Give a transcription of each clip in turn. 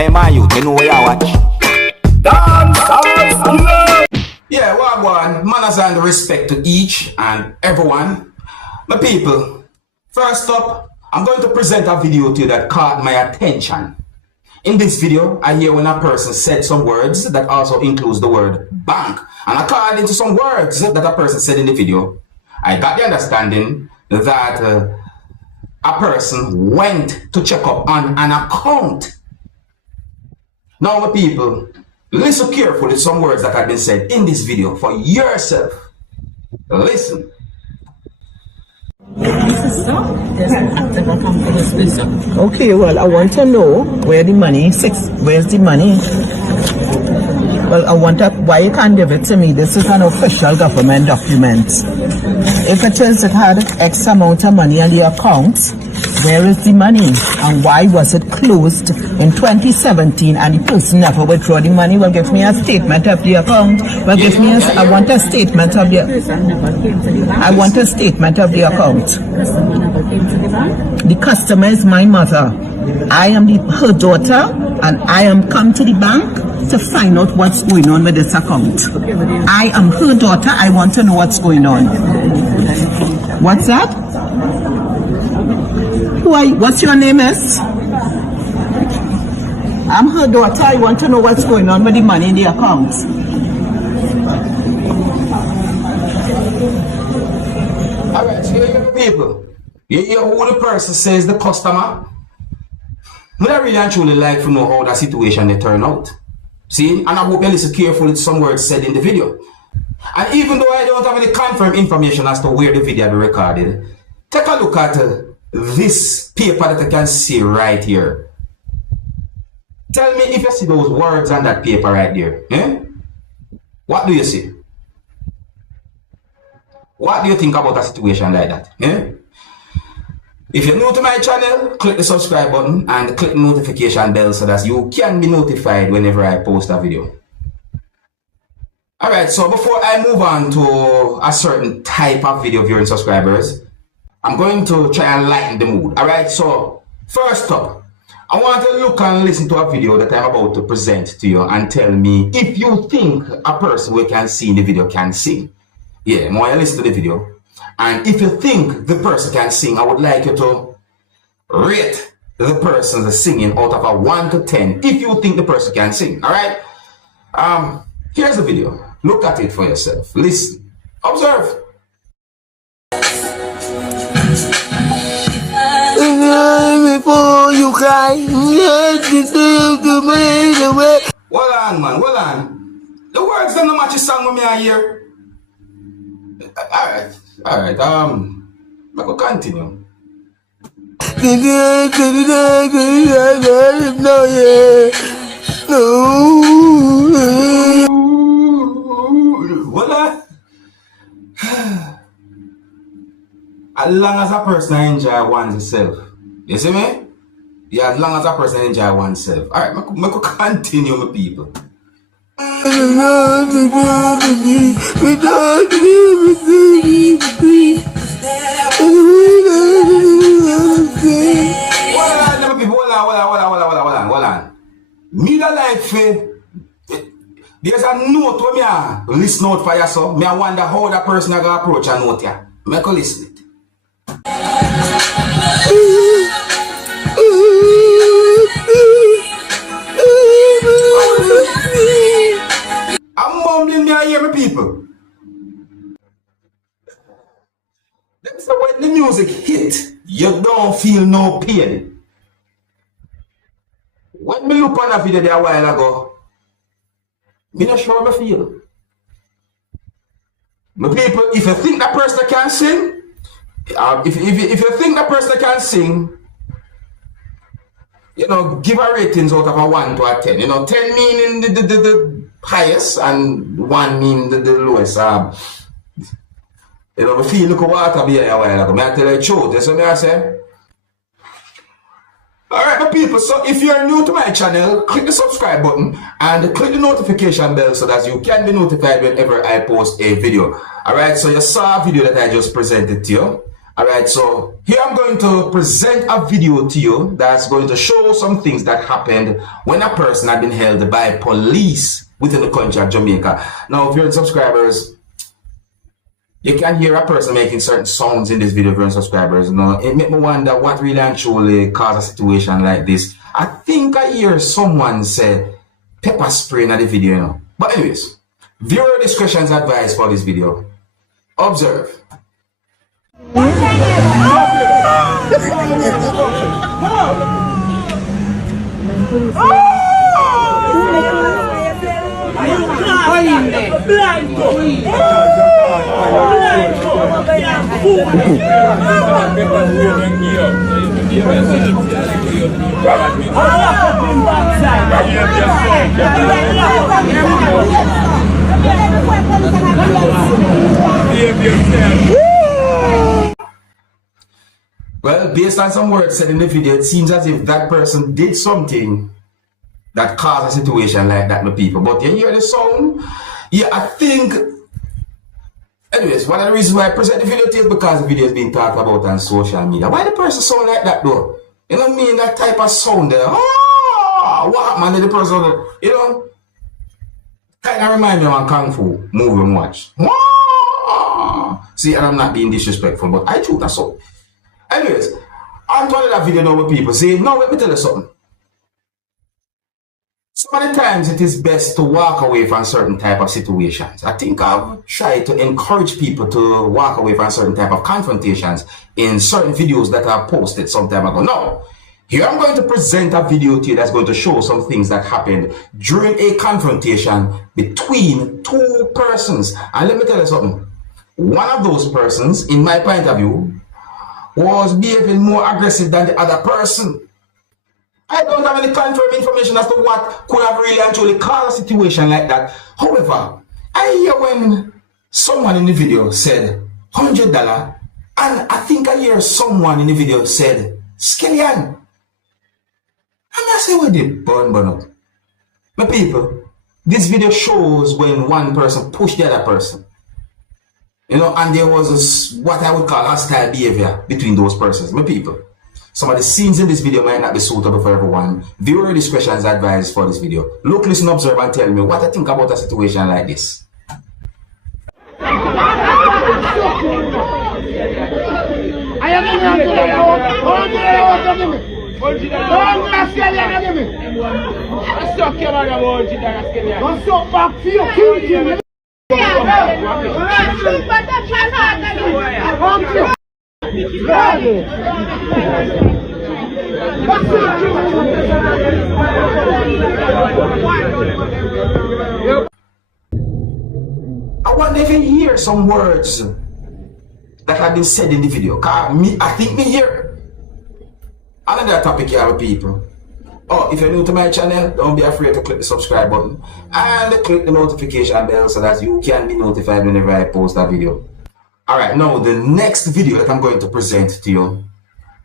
Hey man, you know where you watch. Dancehall skilla. Yeah, wagwan, manners and respect to each and everyone. My people, first up, I'm going to present a video to you that caught my attention. In this video, I hear when a person said some words that also includes the word bank. And according to some words that a person said in the video, I got the understanding that a person went to check up on an account. Now, my people, listen carefully to some words that have been said in this video for yourself. Listen. Okay, well, I want to know where the money, where's the money? Well, I want to, why you can't give it to me? This is an official government document. If it is, it had X amount of money on the account, where is the money? And why was it closed in 2017 and the person never withdraw the money? Well, give me a statement of the account. Well, give me I want a statement of the, I want a statement of the account. The customer is my mother. I am her daughter, and I am come to the bank to find out what's going on with this account. I am her daughter. I want to know what's going on. What's that? Who are you? What's your name is? I'm her daughter. I want to know what's going on with the money in the account. Alright, so you people, you hear who the person says the customer? But I really and truly like to know how that situation they turn out. See, and I hope you listen carefully to some words said in the video. And even though I don't have any confirmed information as to where the video be recorded, take a look at this paper that I can see right here. Tell me if you see those words on that paper right there. Eh? What do you see? What do you think about a situation like that? Eh? If you're new to my channel, click the subscribe button and click the notification bell so that you can be notified whenever I post a video. Alright, so before I move on to a certain type of video viewing subscribers, I'm going to try and lighten the mood. Alright, so first up, I want to look and listen to a video that I'm about to present to you and tell me if you think a person we can see in the video can sing. Yeah, more you listen to the video. And if you think the person can sing, I would like you to rate the person's singing out of a 1 to 10 if you think the person can sing. Alright? Here's the video. Look at it for yourself. Listen. Observe. Before you cry, Hold on, man. Hold on. The words don't match the song with me I hear. Alright. Alright. I will continue. Voila. As long as a person enjoy oneself. You see me? Yeah, as long as a person enjoy oneself. Alright, I could continue, my people. Hold on. Me the like there's a note where me a listen out for you, so me I wonder how that person I gonna approach a note here. Me go listen it. I'm mumbling me I hear me people. That's when the music hit, you don't feel no pain. When me look on a video there a while ago, me not sure me feel. My people, if you think that person can sing, if you think that person can sing, you know, give a ratings out of a 1 to a 10. You know, 10 meaning the highest and 1 meaning the lowest. You know, I feel like water be a while ago. I tell you the truth. That's what I say. Alright, my people, so if you're new to my channel, click the subscribe button and click the notification bell so that you can be notified whenever I post a video. Alright, so you saw a video that I just presented to you. Alright, so here I'm going to present a video to you that's going to show some things that happened when a person had been held by police within the country of Jamaica. Now, if you're subscribers, you can hear a person making certain sounds in this video. If you're subscribers, it made me wonder what really and truly caused a situation like this. I think I hear someone say pepper spray in the video, But anyways, viewer discretion is advised for this video. Observe. Well, based on some words said in the video, it seems as if that person did something that caused a situation like that, my people. But you hear the sound? Yeah, I think. Anyways, one of the reasons why I present the video to you is because the video is being talked about on social media. Why the person sound like that though? You know what I mean? That type of sound there. What happened to the person? You know? Kind of remind me of a Kung Fu movie and watch. See, and I'm not being disrespectful, but I choose that song. Anyways, I'm telling that video now with people say, no, let me tell you something. Some of the times it is best to walk away from certain type of situations. I think I've tried to encourage people to walk away from certain type of confrontations in certain videos that I've posted some time ago. Now, here I'm going to present a video to you that's going to show some things that happened during a confrontation between two persons. And let me tell you something. One of those persons, in my point of view, was behaving more aggressive than the other person. I don't have any confirmed information as to what could have really and truly caused a situation like that. However, I hear when someone in the video said $100, and I think I hear someone in the video said scallion. And I say, where did burn up? My people, this video shows when one person pushed the other person. You know, and there was what I would call hostile behavior between those persons. My people, some of the scenes in this video might not be suitable for everyone. Viewer discretion is advised for this video. Look, listen, observe, and tell me what I think about a situation like this. I wonder if you hear some words that have been said in the video. I think me hear another topic here, people. Oh, if you're new to my channel, don't be afraid to click the subscribe button and click the notification bell so that you can be notified whenever I post a video. Alright, now the next video that I'm going to present to you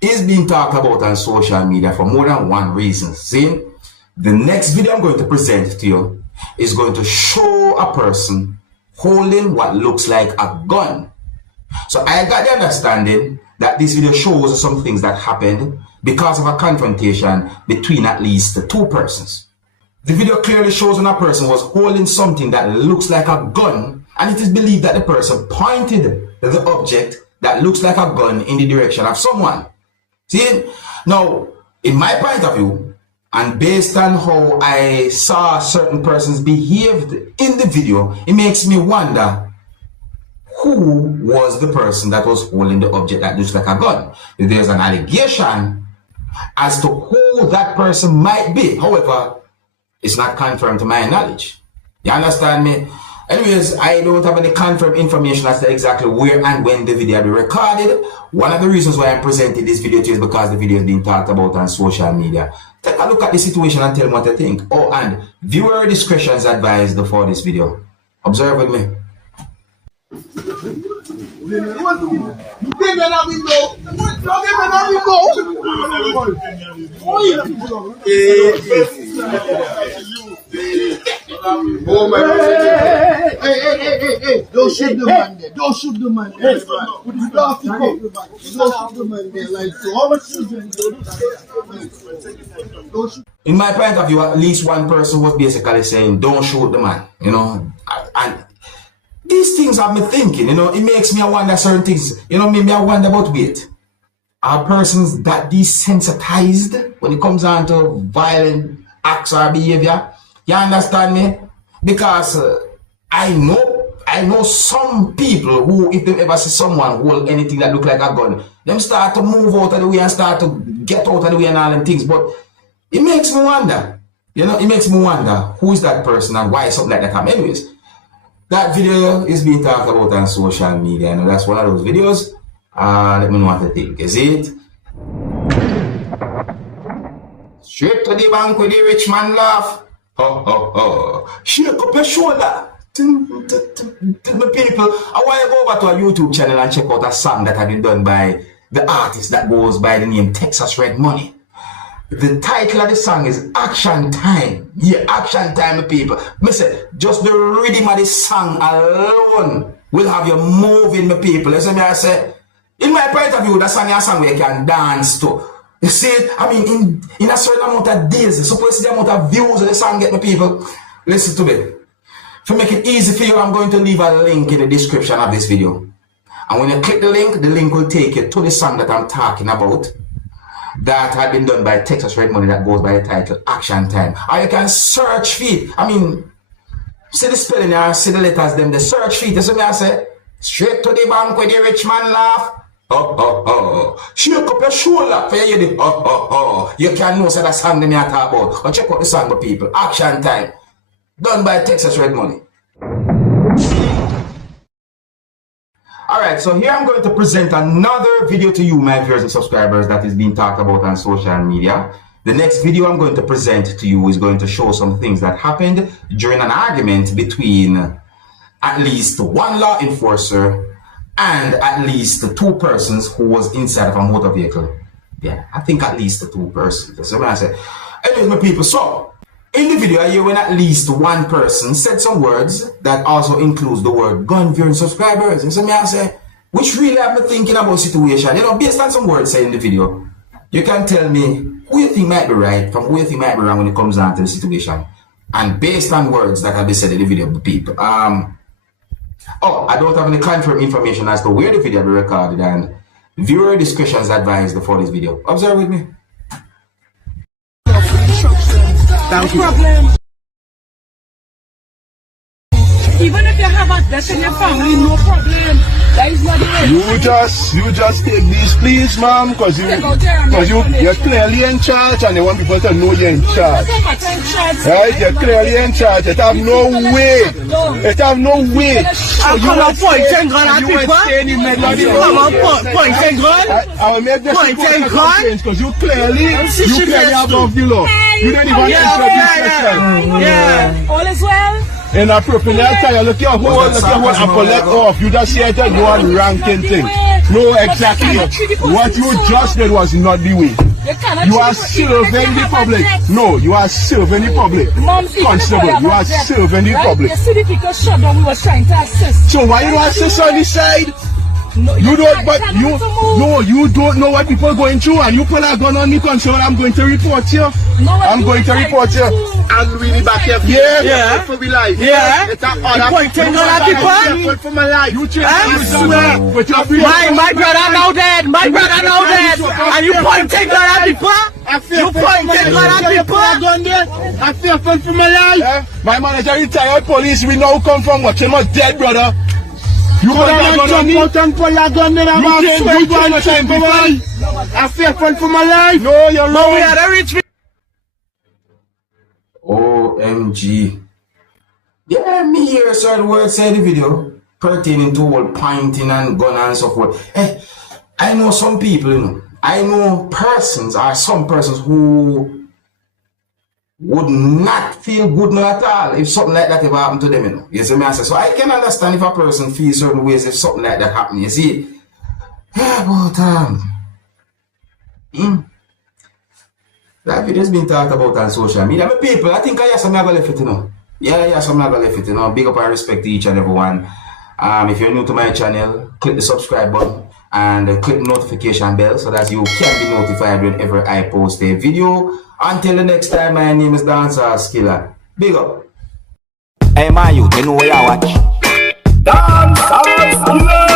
is being talked about on social media for more than one reason. See, the next video I'm going to present to you is going to show a person holding what looks like a gun. So I got the understanding that this video shows some things that happened because of a confrontation between at least two persons. The video clearly shows when a person was holding something that looks like a gun, and it is believed that the person pointed the object that looks like a gun in the direction of someone. See, now, in my point of view, and based on how I saw certain persons behaved in the video, it makes me wonder who was the person that was holding the object that looks like a gun. There's an allegation as to who that person might be. However, it's not confirmed to my knowledge. You understand me? Anyways, I don't have any confirmed information as to exactly where and when the video will be recorded. One of the reasons why I'm presenting this video to you is because the video is being talked about on social media. Take a look at the situation and tell me what you think. Oh, and viewer discretion is advised for this video. Observe with me. Oh my God. Hey, don't shoot the man there. Don't shoot the man there. You don't shoot the man there. Like, so how much children do that? Don't shoot. In my point of view, at least one person was basically saying, don't shoot the man, you know. And these things have me thinking, you know, it makes me wonder certain things. You know, maybe I wonder about weight. Are persons that desensitized when it comes down to violent acts or behavior? You understand me? Because I know some people who, if they ever see someone hold anything that look like a gun, them start to move out of the way and start to get out of the way and all them things. But it makes me wonder, you know, it makes me wonder who is that person and why something like that happen. Anyways, that video is being talked about on social media. You know, that's one of those videos. Let me know what you think. Is it? Straight to the bank with the rich man laugh. Ho, ho, ho. Shake up your shoulder. My people, I want to go over to a YouTube channel and check out a song that has been done by the artist that goes by the name TEXXUS REDMONEY. The title of the song is Action Time. Yeah, Action Time, people. Listen, just the rhythm of the song alone will have you moving, my people. Listen, me I say, in my point of view, that song is a song where you can dance to. You see, I mean, in a certain amount of days, suppose the amount of views of the song get, my people. Listen to me. To make it easy for you, I'm going to leave a link in the description of this video. And when you click the link will take you to the song that I'm talking about. That had been done by TEXXUS REDMONEY that goes by the title Action Time. Or you can search for it. I mean, see the spelling there, see the letters, them, the search for it. You see me I say, straight to the bank where the rich man laugh. Oh, oh, oh. Shake up your shoulder for you hear the oh, oh, oh. You can know so that song them I talk about. But check out the song, my people. Action Time. Done by TEXXUS REDMONEY. Alright, so here I'm going to present another video to you, my viewers and subscribers, that is being talked about on social media. The next video I'm going to present to you is going to show some things that happened during an argument between at least one law enforcer and at least two persons who was inside of a motor vehicle. Yeah, I think at least two persons. That's what I said. Anyways, my people, so in the video here, when at least one person said some words that also includes the word gun viewing subscribers. And so me I say, which really have me thinking about situation. You know, based on some words said in the video, you can tell me who you think might be right from who you think might be wrong when it comes down to the situation. And based on words that have been said in the video, people. Oh, I don't have any confirmed information as to where the video will be recorded, and viewer discretion is advised before this video. Observe with me. Thank you. Problem. Even if you have a death in your family, no problem. That is not the way. You just take these, please, ma'am, because you're clearly in charge, and they want people to know you're in charge. Right? You're clearly in charge. It have no way. It have no way. I'm going to point and gun at people. Come on, point and gun. I will make this point and gun because you clearly above the law. You don't even introduce yourself. Yeah. All is well. Inappropriate. I'll tell you, look at what I collect off. You just said that you are ranking thing. No, exactly. What you just did was not the way. You are serving the public. No, you are serving the public. Constable, you are serving the public. You see the people shut down, we were trying to assist. So why you don't assist on this side? You don't, but you don't know what people are going through, and you pull a gun on me, control. I'm going to report you. I'm going to report you. I'm really back here. Yeah. For my life. Yeah. You pointing gun at people. For my life. You swear. My brother now dead. My brother now dead. And you pointing gun at people. You pointing gun at people. I fear for my life. My manager retired police. We know come from what? You're not dead, brother. You can't jump pull a gun in a man. You can't jump for my life. I fear for my life. No, you're wrong. We had a rich. OMG. Yeah, me hear certain words said in the video pertaining to all pointing and gun and so forth. Hey, I know some people, you know. I know persons or some persons who would not feel good no at all if something like that ever happened to them, you know. You see me I say, so I can understand if a person feels certain ways if something like that happens, you see. Yeah, but that video's been talked about on social media. But people, I think I have some left it, you know. Yeah, so I'm not gonna leave it, you know. Big up and respect to each and everyone. If you're new to my channel, click the subscribe button and click the notification bell so that you can be notified whenever I post a video. Until the next time, my name is Dancehall Skilla. Big up. Hey, my youth, you know where you watch?